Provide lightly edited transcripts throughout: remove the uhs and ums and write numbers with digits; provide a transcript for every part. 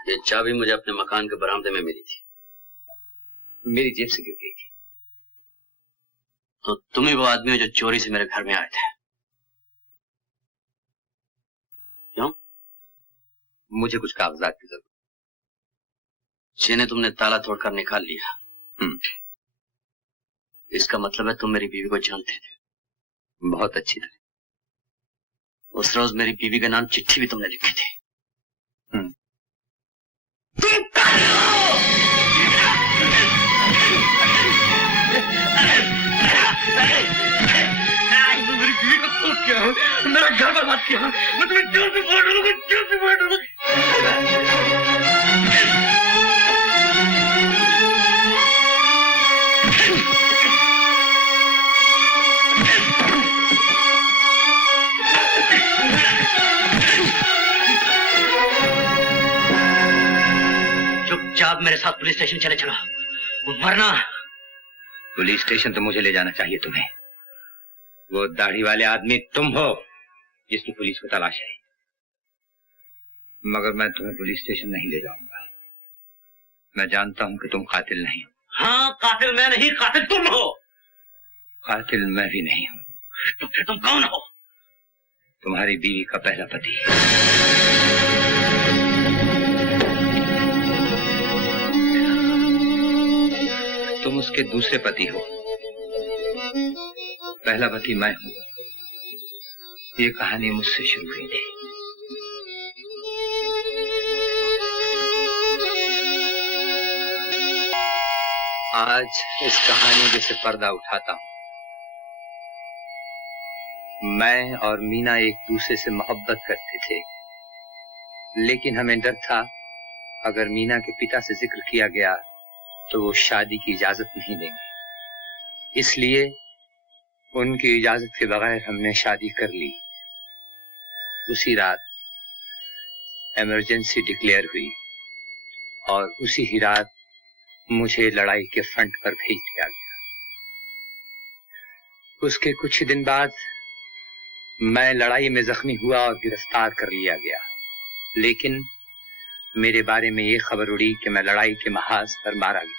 ये चाबी मुझे अपने मकान के बरामदे में मिली थी, मेरी जेब से गिर गई थी। तो तुम ही वो आदमी हो जो चोरी से मेरे घर में आए थे? क्यों? मुझे कुछ कागजात की जरूरत। जिन्हें तुमने ताला तोड़कर निकाल लिया। इसका मतलब है तुम मेरी बीवी को जानते थे? बहुत अच्छी तरह। उस रोज मेरी बीवी का नाम चिट्ठी भी तुमने लिखी थी। मेरी बीवी को खून किया, मेरा घर बर्बाद किया, मैं तुम्हें जेल से मार डालूंगा, जेल से मार डालूंगा। चुपचाप मेरे साथ पुलिस स्टेशन चले चलो, वरना। पुलिस स्टेशन तो मुझे ले जाना चाहिए तुम्हें। वो दाढ़ी वाले आदमी तुम हो जिसकी पुलिस को तलाश है, मगर मैं तुम्हें पुलिस स्टेशन नहीं ले जाऊंगा। मैं जानता हूं कि तुम कातिल नहीं हो। हाँ, कातिल मैं नहीं, कातिल तुम हो। कातिल मैं भी नहीं हूं। तो फिर तुम कौन हो? तुम्हारी बीवी का पहला पति। तुम उसके दूसरे पति हो, पहला पति मैं हूं। ये कहानी मुझसे शुरू हुई थी। आज इस कहानी के से पर्दा उठाता हूं। मैं और मीना एक दूसरे से मोहब्बत करते थे, लेकिन हमें डर था अगर मीना के पिता से जिक्र किया गया तो वो शादी की इजाजत नहीं देंगे। इसलिए उनकी इजाजत के बगैर हमने शादी कर ली। उसी रात इमरजेंसी डिक्लेयर हुई और उसी ही रात मुझे लड़ाई के फ्रंट पर भेज दिया गया। उसके कुछ ही दिन बाद मैं लड़ाई में जख्मी हुआ और गिरफ्तार कर लिया गया, लेकिन मेरे बारे में ये खबर उड़ी कि मैं लड़ाई के महाज पर मारा गया।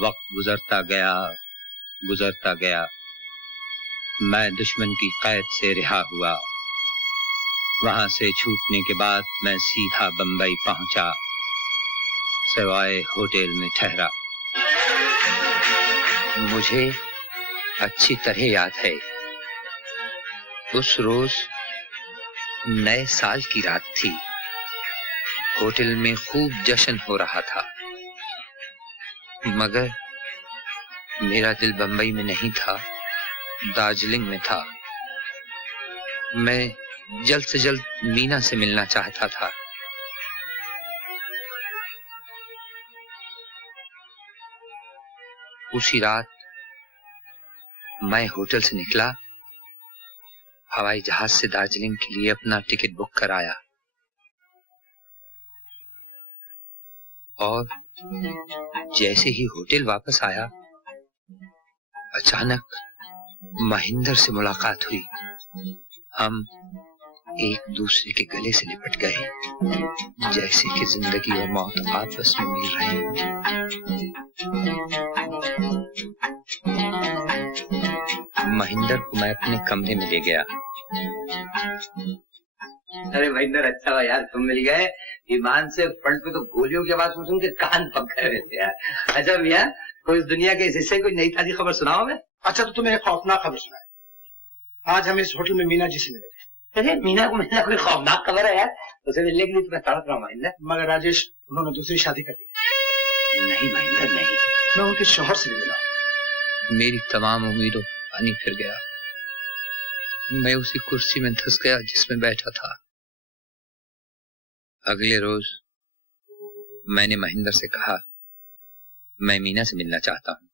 वक्त गुजरता गया, मैं दुश्मन की कैद से रिहा हुआ। वहां से छूटने के बाद मैं सीधा बंबई पहुंचा, सिवाय होटल में ठहरा। मुझे अच्छी तरह याद है, उस रोज नए साल की रात थी। होटल में खूब जश्न हो रहा था, मगर मेरा दिल बंबई में नहीं था, दार्जिलिंग में था। मैं जल्द से जल्द मीना से मिलना चाहता था। उसी रात मैं होटल से निकला, हवाई जहाज से दार्जिलिंग के लिए अपना टिकट बुक कराया और जैसे ही होटल वापस आया, अचानक महेंद्र से मुलाकात हुई। हम एक दूसरे के गले से लिपट गए, जैसे कि जिंदगी और मौत आपस में मिल रहे हैं। महेंद्र को मैं अपने कमरे में ले गया। अरे महेंद्र, अच्छा हुआ यार तुम मिल गए। ईमान से फ्रंट पे तो गोलियों की आवाज सुन के कान पक गए वैसे यार। अच्छा भैया, कोई इस दुनिया के इस हिस्से कोई नई ताजी खबर सुनाओ मैं। अच्छा, तो तुम्हें एक खौफनाक खबर सुनाए। आज हम इस होटल में मीना जी से मिले। अरे मीना को मिलना कोई खौफनाक खबर है यार? उसे मिलने के लिए तुम्हें तड़प रहा हूँ महेंद्र। मगर राजेश, उन्होंने दूसरी शादी कर ली। नहीं महेंद्र नहीं, मैं उनके शौहर से भी मिला। मेरी तमाम उम्मीदों पर पानी फिर गया। मैं उसी कुर्सी में धंस गया जिसमें बैठा था। अगले रोज मैंने महेंद्र से कहा, मैं मीना से मिलना चाहता हूँ।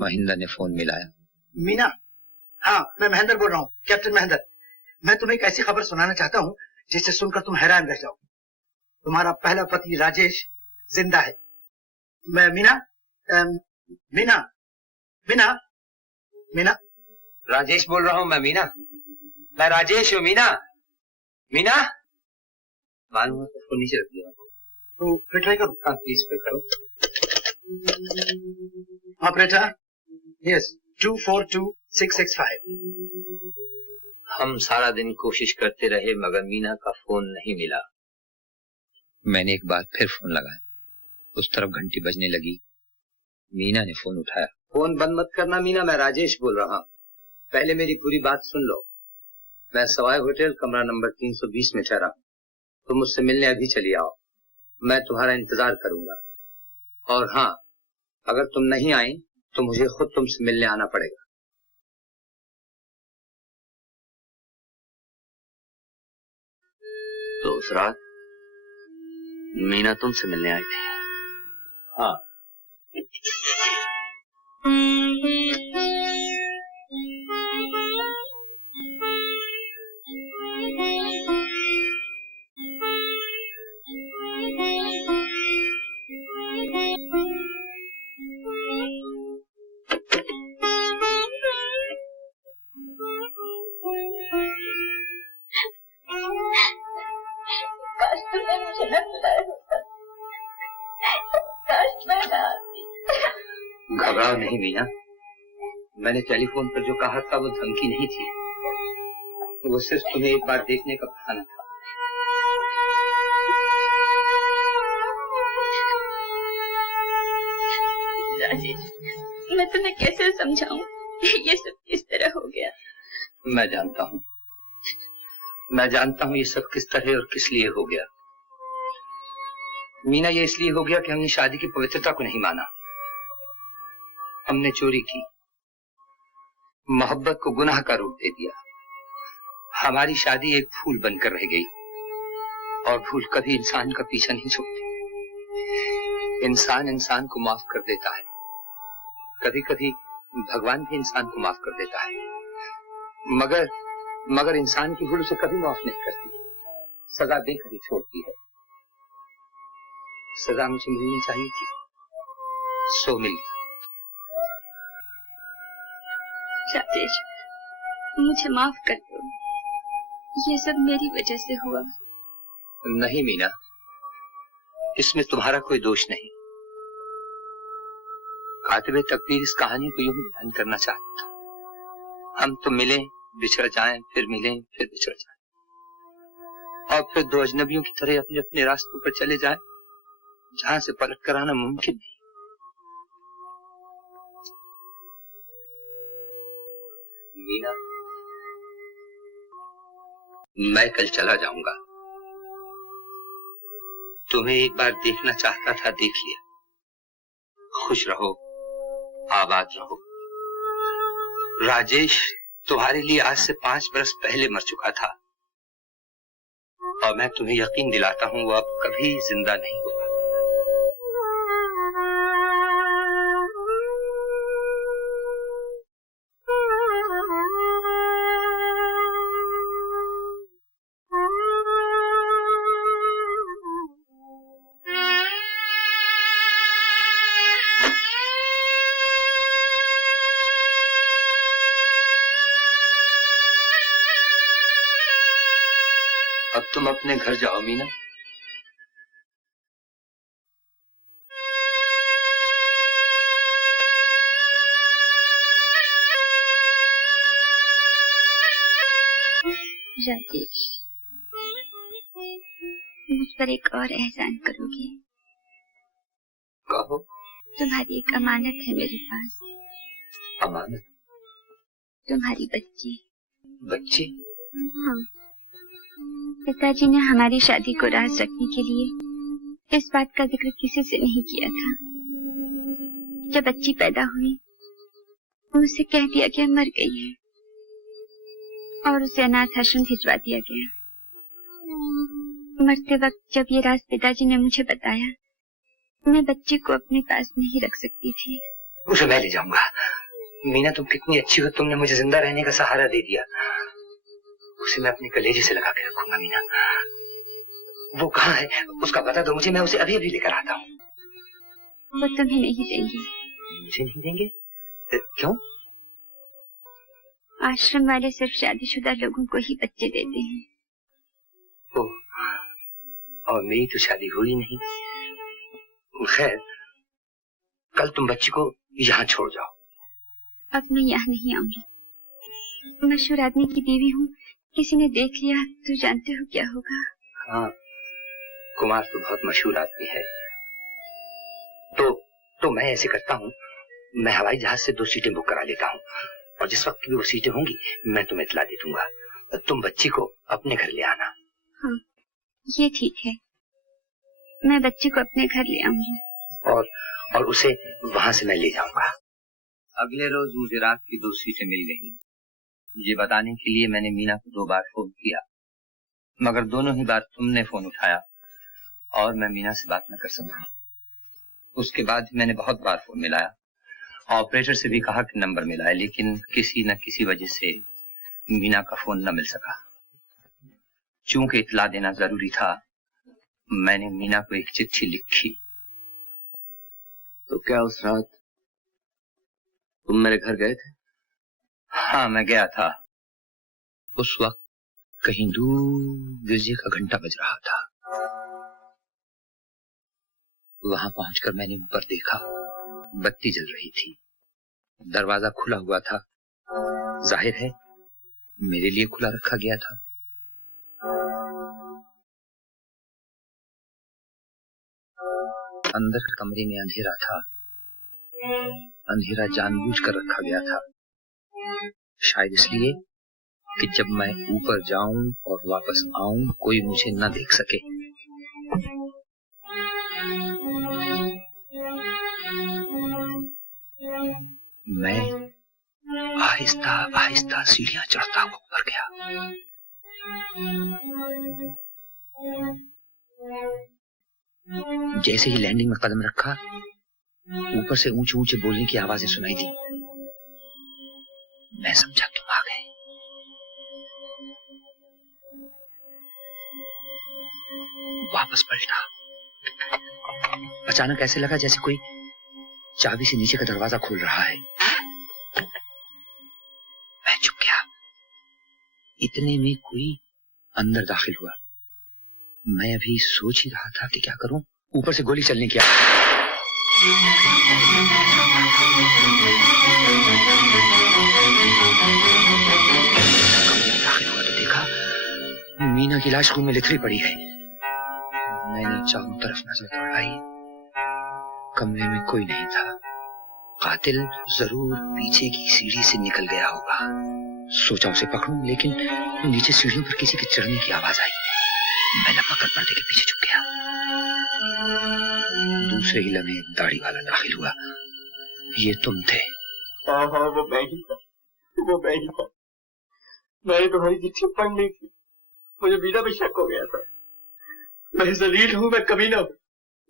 महेंद्र ने फोन मिलाया। मीना? हाँ, मैं महेंद्र बोल रहा हूँ, कैप्टन महेंद्र। मैं तुम्हें एक ऐसी खबर सुनाना चाहता हूँ जिसे सुनकर तुम हैरान रह जाओ। तुम्हारा पहला पति राजेश जिंदा है। मैं मीना राजेश बोल रहा हूँ मैं। मीना, मैं राजेश हूँ। मीना, मीना, मालूम है तो फोन नीचे रख दिया। तो फिर ट्राई करूँ? हाँ प्लीज पे करो। Operator, yes 242665। हम सारा दिन कोशिश करते रहे मगर मीना का फोन नहीं मिला। मैंने एक बार फिर फोन लगाया, उस तरफ घंटी बजने लगी। मीना ने फोन उठाया। फोन बंद मत करना मीना, मैं राजेश बोल रहा हूँ। पहले मेरी पूरी बात सुन लो। मैं सवाई होटल कमरा नंबर 320 में ठहरा हूँ। तुम मुझसे मिलने अभी चली आओ, मैं तुम्हारा इंतजार करूंगा। और हाँ, अगर तुम नहीं आई तो मुझे खुद तुमसे मिलने आना पड़ेगा। तो उस रात मीना तुमसे मिलने आई थी? हाँ। काश तुमने मुझे न बुलाया होता, काश मैं न आती। घबराओ नहीं मीना, मैंने टेलीफोन पर जो कहा था वो धमकी नहीं थी, वो सिर्फ तुम्हें एक बार देखने का बहाना था। राजेश, मैं तुम्हें कैसे समझाऊं, ये सब किस तरह हो गया? मैं जानता हूँ ये सब किस तरह और किस लिए हो गया। मीना, ये इसलिए हो गया कि हमने शादी की पवित्रता को नहीं माना। हमने चोरी की, मोहब्बत को गुनाह का रूप दे दिया। हमारी शादी एक भूल बनकर रह गई, और भूल कभी इंसान का पीछा नहीं छोड़ती। इंसान इंसान को माफ कर देता है, कभी कभी भगवान भी इंसान को माफ कर देता है, मगर इंसान की भूल उसे कभी माफ नहीं करती, सजा देकर ही छोड़ती है। सजा मुझे मिलनी चाहिए थी, सो मिल गई। राजेश, मुझे माफ कर दो, ये सब मेरी वजह से हुआ। नहीं मीना, इसमें तुम्हारा कोई दोष नहीं। कातिबे तकदीर इस कहानी को यूं ही बयान करना चाहता था। हम तो मिले, बिछड़ जाएं, फिर मिलें, फिर बिछड़ जाएं, और फिर दो अजनबियों की तरह अपने अपने रास्तों पर चले जाएं, जहां से पलट कर आना मुमकिन नहीं। मीना, मैं कल चला जाऊंगा। तुम्हें एक बार देखना चाहता था, देख लिया। खुश रहो, आबाद रहो। राजेश तुम्हारे लिए आज से 5 बरस पहले मर चुका था, और मैं तुम्हें यकीन दिलाता हूं वो अब कभी जिंदा नहीं होगा। अब तुम अपने घर जाओ मीना। राजेश, मुझ पर एक और एहसान करोगे? कहो। तुम्हारी एक अमानत है मेरे पास। अमानत? तुम्हारी बच्ची। बच्ची? हाँ, पिताजी ने हमारी शादी को राज रखने के लिए इस बात का जिक्र किसी से नहीं किया था। जब बच्ची पैदा हुई, उसे कह दिया कि मर गई है, और उसे अनाथ आश्रम भिजवा दिया गया। मरते वक्त जब ये राज पिताजी ने मुझे बताया, मैं बच्ची को अपने पास नहीं रख सकती थी। उसे मैं ले जाऊंगा। मीना, तुम कितनी अच्छी हो, तुमने मुझे जिंदा रहने का सहारा दे दिया। उसे मैं अपने कलेजे से लगा के रखूंगा। मीना, वो कहाँ है, उसका पता दो मुझे, मैं उसे अभी अभी लेकर आता हूँ। वो तुम्हें नहीं देंगे। मुझे नहीं देंगे? क्यों? आश्रम वाले सिर्फ शादीशुदा लोगों को ही बच्चे देते हैं। और मेरी तो शादी हुई नहीं। खैर, कल तुम बच्ची को यहाँ छोड़ जाओ। अब मैं यहाँ नहीं आऊंगी। मशहूर आदमी की बीवी हूँ, किसी ने देख लिया तो जानते हो क्या होगा। हाँ, कुमार तो बहुत मशहूर आदमी है। तो मैं ऐसे करता हूँ, मैं हवाई जहाज से 2 सीटें बुक करा लेता हूँ, और जिस वक्त भी वो सीटें होंगी मैं तुम्हें इत्तला दे दूंगा। तुम बच्ची को अपने घर ले आना। हाँ, ये ठीक है। मैं बच्ची को अपने घर ले आऊंगी और उसे वहां से मैं ले जाऊंगा। अगले रोज मुझे रात की 2 सीटें मिल गईं। ये बताने के लिए मैंने मीना को 2 बार फोन किया, मगर दोनों ही बार तुमने फोन उठाया और मैं मीना से बात न कर सका। उसके बाद मैंने बहुत बार फोन मिलाया, ऑपरेटर से भी कहा कि नंबर मिलाए, लेकिन किसी न किसी वजह से मीना का फोन न मिल सका। चूंकि इत्तला देना जरूरी था, मैंने मीना को एक चिट्ठी लिखी। तो क्या उस रात तुम मेरे घर गए थे? हाँ, मैं गया था। उस वक्त कहीं दूर गिरजे का घंटा बज रहा था। वहां पहुंचकर मैंने ऊपर देखा, बत्ती जल रही थी, दरवाजा खुला हुआ था। जाहिर है मेरे लिए खुला रखा गया था। अंदर कमरे में अंधेरा था। अंधेरा जानबूझकर रखा गया था, शायद इसलिए कि जब मैं ऊपर जाऊं और वापस आऊं कोई मुझे न देख सके। मैं आहिस्ता आहिस्ता सीढ़ियां चढ़ता हुआ ऊपर गया। जैसे ही लैंडिंग में कदम रखा, ऊपर से ऊंचे ऊंचे बोलने की आवाजें सुनाई दी। मैं समझा तुम आ गए। वापस पलटा। अचानक ऐसे लगा जैसे कोई चाबी से नीचे का दरवाजा खोल रहा है। मैं चुप गया। इतने में कोई अंदर दाखिल हुआ। मैं अभी सोच ही रहा था कि क्या करूं, ऊपर से गोली चलने की दाखिल हुआ तो देखा मीना की लाश खून में लिथड़ी पड़ी है। मैंने चारों तरफ नजर दौड़ाई, कमरे में कोई नहीं था। कातिल जरूर पीछे की सीढ़ी से निकल गया होगा। सोचा उसे पकड़ूं, लेकिन नीचे सीढ़ियों पर किसी के चढ़ने की आवाज आई। मैं लपक कर पर्दे के पीछे छुप गया। दूसरे ही लम्हे दाढ़ी वाला दाखिल हुआ। ये तुम थे? हाँ, वो मैं ही था। मैंने तुम्हारी चिट्ठी पढ़ ली थी। मुझे मीना पे शक हो गया था। मैं जलील हूँ, मैं कमीना हूँ।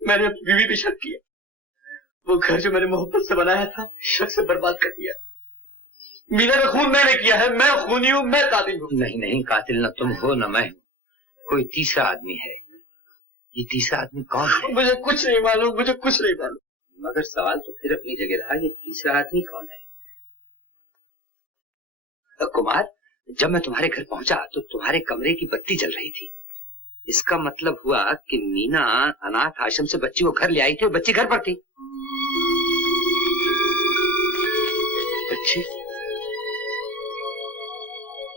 मैंने अपनी बीवी पे शक किया। वो घर जो मैंने मोहब्बत से बनाया था, शक से बर्बाद कर दिया। मीना का खून मैंने किया है। मैं खूनी हूँ, मैं कातिल हूँ। नहीं, कातिल न तुम हो न मैं हूँ। कोई तीसरा आदमी है। ये तीसरा आदमी कौन है? मुझे कुछ नहीं मालूम। मगर सवाल तो फिर अपनी जगह रहा, ये तीसरा आदमी कौन है? कुमार, जब मैं तुम्हारे घर पहुंचा तो तुम्हारे कमरे की बत्ती जल रही थी। इसका मतलब हुआ कि मीना अनाथ आश्रम से बच्ची को घर ले आई थी और बच्ची घर पर थी। बच्ची?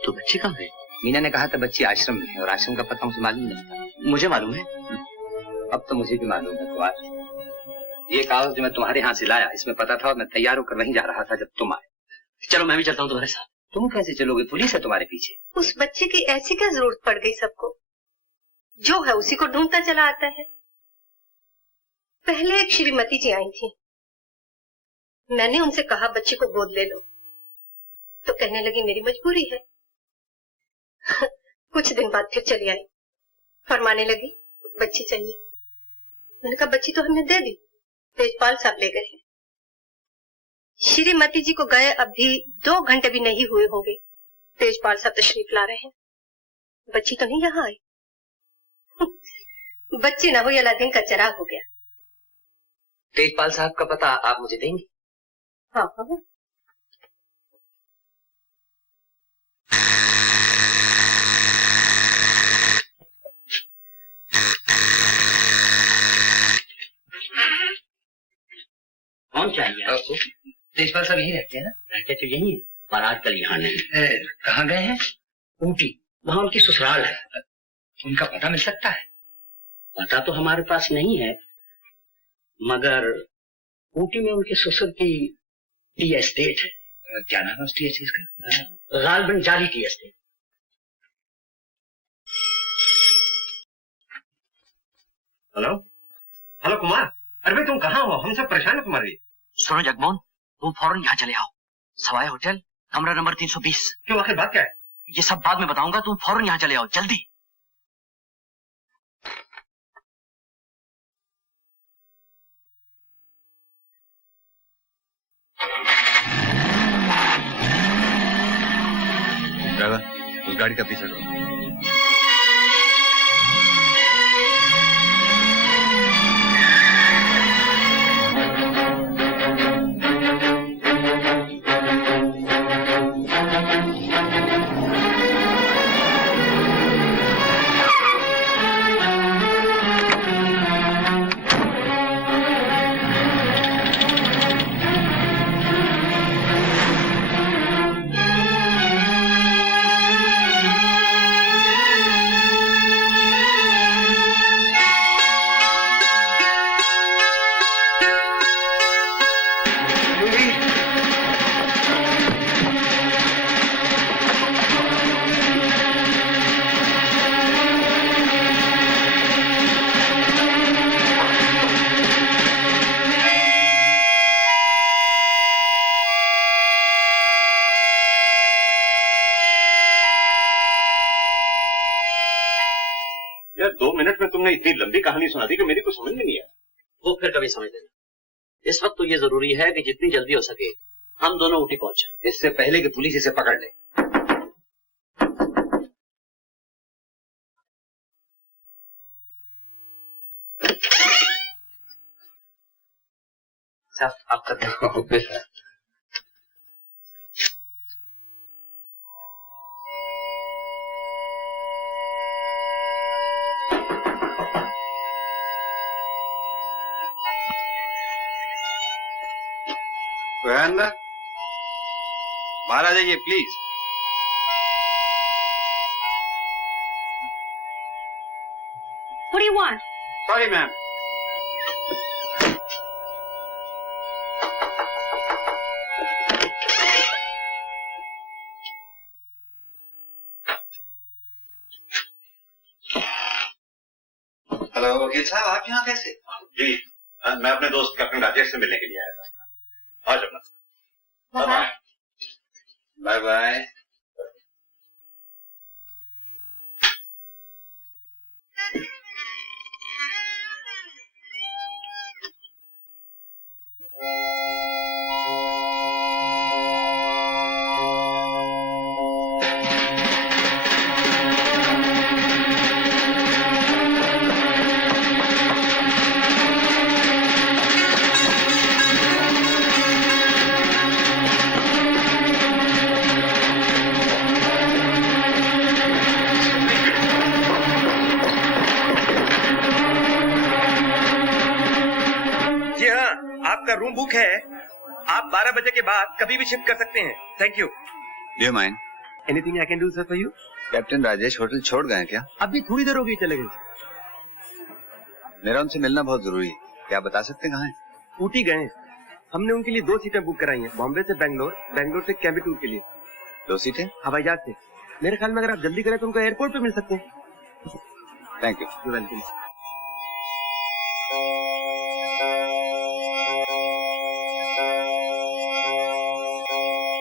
तो बच्ची कहाँ है? मीना ने कहा था बच्ची आश्रम में है, और आश्रम का पता मुझे मालूम नहीं था। मुझे मालूम है। अब तो मुझे भी मालूम है कुमार। ये कागज जो मैं तुम्हारे यहाँ से लाया, इसमें पता था और मैं तैयार होकर वहीं जा रहा था जब तुम आए। चलो मैं भी चलता हूँ तुम्हारे साथ। तुम कैसे चलोगे? पुलिस है तुम्हारे पीछे। उस बच्चे की ऐसी क्या जरूरत पड़ गई सबको? जो है उसी को ढूंढता चला आता है। पहले एक श्रीमती जी आई थी। मैंने उनसे कहा बच्ची को गोद ले लो, तो कहने लगी मेरी मजबूरी है। कुछ दिन बाद फिर चली आई, फरमाने लगी बच्ची चाहिए। मैंने कहा बच्ची तो हमने दे दी, तेजपाल साहब ले गए हैं। श्रीमती जी को गए अभी 2 घंटे भी नहीं हुए होंगे, तेजपाल साहब तशरीफ ला रहे हैं। बच्ची तो नहीं यहाँ आई। बच्ची ना हुई अलादीन का चराग हो गया। तेजपाल साहब का पता आप मुझे देंगे? हाँ। परसों। तेजपाल सब यही रहते हैं ना? रहते तो यही है, पर आजकल यहाँ नहीं। कहाँ गए हैं? ऊटी, वहाँ उनकी ससुराल है। उनका पता मिल सकता है? पता तो हमारे पास नहीं है, मगर ऊटी में उनके ससुर की टी एस्टेट है। क्या नाम है उस टी एस्टेट का? गालबन जाली tea estate. Hello hello Kumar, अरे भाई तुम कहाँ हो? हम सब परेशान है तुम्हारे लिए। सुनो जगमोहन, तुम फौरन यहाँ चले आओ। सवाई होटल, कमरा नंबर 320। क्यों, आखिर बात क्या है? ये सब बाद में बताऊंगा, तुम फौरन यहाँ चले आओ, जल्दी। ड्राइवर, उस गाड़ी का पीछा करो। यार 2 मिनट में तुमने इतनी लंबी कहानी सुना दी कि मेरी कुछ समझ में नहीं आया। वो फिर कभी समझ लेना। इस वक्त तो ये जरूरी है कि जितनी जल्दी हो सके हम दोनों ऊटी पहुंचे, इससे पहले कि पुलिस इसे पकड़ ले। साहब आप कर दो। अंदर बाहर आ जाइए please. What do you want? Sorry ma'am. Hello वकील साहब, आप यहाँ कैसे? जी, मैं अपने दोस्त कैप्टन राजेश से मिलने के लिए आया था। आज अपना बाय बाय बाय। आपका रूम बुक है। आप 12 बजे के बाद कभी भी शिफ्ट कर सकते हैं। Thank you. Do you mind? Anything I can do sir for you? Captain Rajesh hotel छोड़ गए क्या? अभी थोड़ी देर हो गई चले गए। मेरा उनसे मिलना बहुत जरूरी है, क्या आप बता सकते हैं कहाँ है? ऊटी गए। हमने उनके लिए 2 सीटें बुक कराई हैं, बॉम्बे से बैंगलोर, बैंगलोर से कैम्बटूर के लिए। 2 सीटें? हवाई जहाज से। मेरे ख्याल में अगर आप जल्दी करें तो उनको एयरपोर्ट पे मिल सकते हैं। Thank you. वेलकम।